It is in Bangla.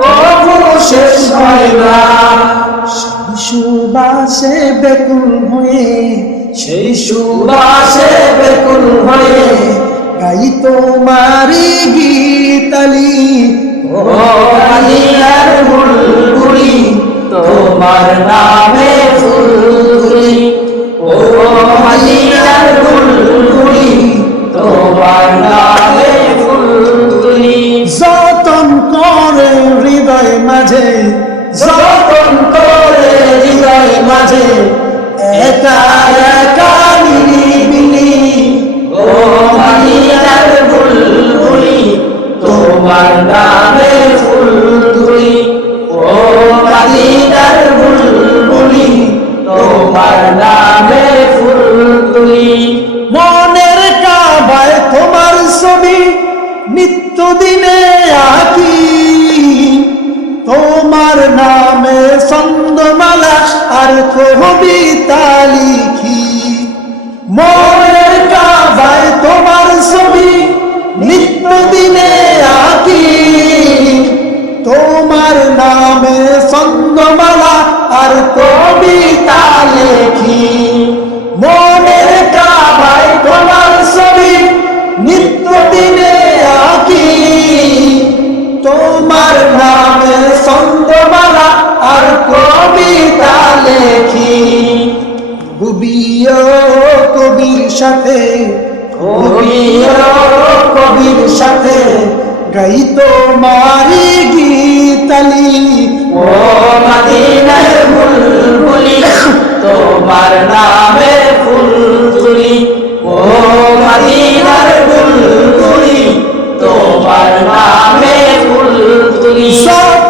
প্রভু শেষ হয় না। সুবাসে বেকুল হয়ে সেই সুবাসে বেকুল হয়ে গাই তোমারি গীতালি ও মদিনার বুলবুলি তোমার নামে ফুলগুলি ও মদিনার বুলবুলি তোমার নামে হৃদয় মাঝে, যতন করে হৃদয় মাঝে একা একা ও মদিনার বুলবুলি, তোমার নামে ফুলগুলি ও মদিনার বুলবুলি, তোমার নামে ফুলগুলি মনের কাবায় তোমার ছবি নিত্য দিনে আঁকি। তোমার নামে ছন্দমালা আর কবিতা লিখি। মনের কাবায় তোমার ছবি নিত্য দিনে আঁকি। তোমার নামে ছন্দমালা আর কবিতা লেখি। মনের কাবায় তোমার ছবি নিত্য দিনে আঁকি। তোমার নামে ছন্দমালা আর কবিতা লেখি। কবিও কবির সাথে কবির কবির সাথে গাই তোমারি গীতালি। ও মদিনার বুলবুলি তোমার নামে ফুল তুলি ও মদিনার বুলবুলি তোমার নামে ফুল তুলি করে